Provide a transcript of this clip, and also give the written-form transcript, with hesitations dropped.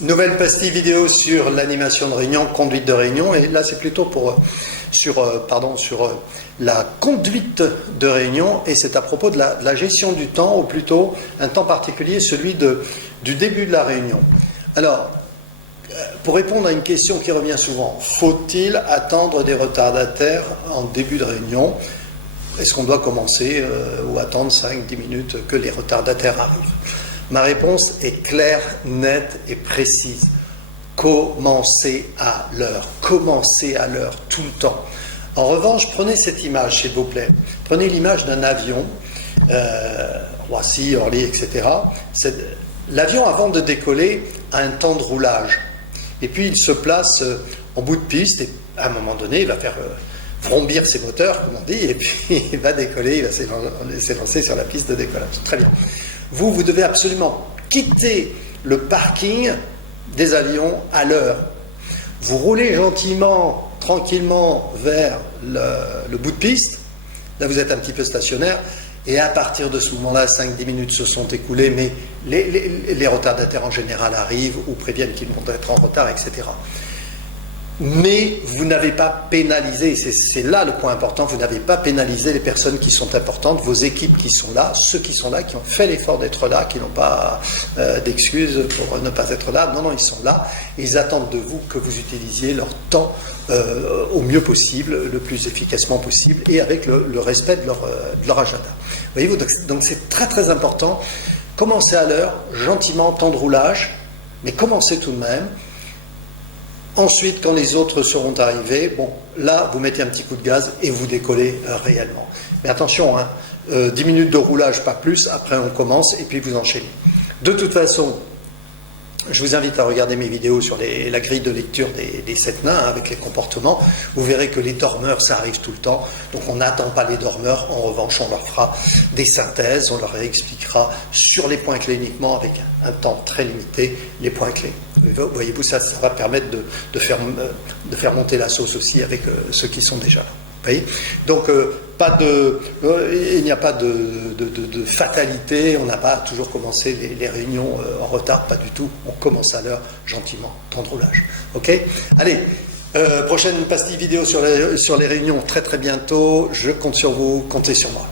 Nouvelle pastille vidéo sur l'animation de réunion, conduite de réunion, et là c'est plutôt sur la conduite de réunion, et c'est à propos de la gestion du temps, ou plutôt un temps particulier, celui du début de la réunion. Alors, pour répondre à une question qui revient souvent, faut-il attendre des retardataires en début de réunion? Est-ce qu'on doit commencer ou attendre 5-10 minutes que les retardataires arrivent? Ma réponse est claire, nette et précise. Commencez à l'heure. Commencez à l'heure, tout le temps. En revanche, prenez cette image, s'il vous plaît. Prenez l'image d'un avion, Roissy, Orly, etc. L'avion, avant de décoller, a un temps de roulage. Et puis, il se place en bout de piste, et à un moment donné, il va faire vrombir ses moteurs, comme on dit, et puis il va décoller, il va s'élancer sur la piste de décollage. Très bien. Vous devez absolument quitter le parking des avions à l'heure. Vous roulez gentiment, tranquillement vers le bout de piste. Là, vous êtes un petit peu stationnaire. Et à partir de ce moment-là, 5-10 minutes se sont écoulées, mais les retardataires en général arrivent ou préviennent qu'ils vont être en retard, etc. Mais vous n'avez pas pénalisé, c'est là le point important, vous n'avez pas pénalisé les personnes qui sont importantes, vos équipes qui sont là, ceux qui sont là, qui ont fait l'effort d'être là, qui n'ont pas d'excuses pour ne pas être là. Non, ils sont là. Ils attendent de vous que vous utilisiez leur temps au mieux possible, le plus efficacement possible, et avec le respect de leur agenda. Voyez-vous, donc c'est très très important. Commencez à l'heure, gentiment, temps de roulage, mais commencez tout de même. Ensuite, quand les autres seront arrivés, bon, là, vous mettez un petit coup de gaz et vous décollez réellement. Mais attention, 10 minutes de roulage, pas plus, après on commence et puis vous enchaînez. De toute façon, je vous invite à regarder mes vidéos sur la grille de lecture des 7 nains, avec les comportements. Vous verrez que les dormeurs, ça arrive tout le temps. Donc on n'attend pas les dormeurs. En revanche, on leur fera des synthèses. On leur expliquera sur les points clés uniquement, avec un temps très limité, les points clés. Voyez-vous, ça va permettre de faire monter la sauce aussi avec ceux qui sont déjà là. Vous voyez ? Donc, il n'y a pas de fatalité, on n'a pas toujours commencé les réunions en retard, pas du tout. On commence à l'heure, gentiment, temps de roulage. Ok ? Allez, prochaine pastille vidéo sur les réunions très très bientôt. Je compte sur vous, comptez sur moi.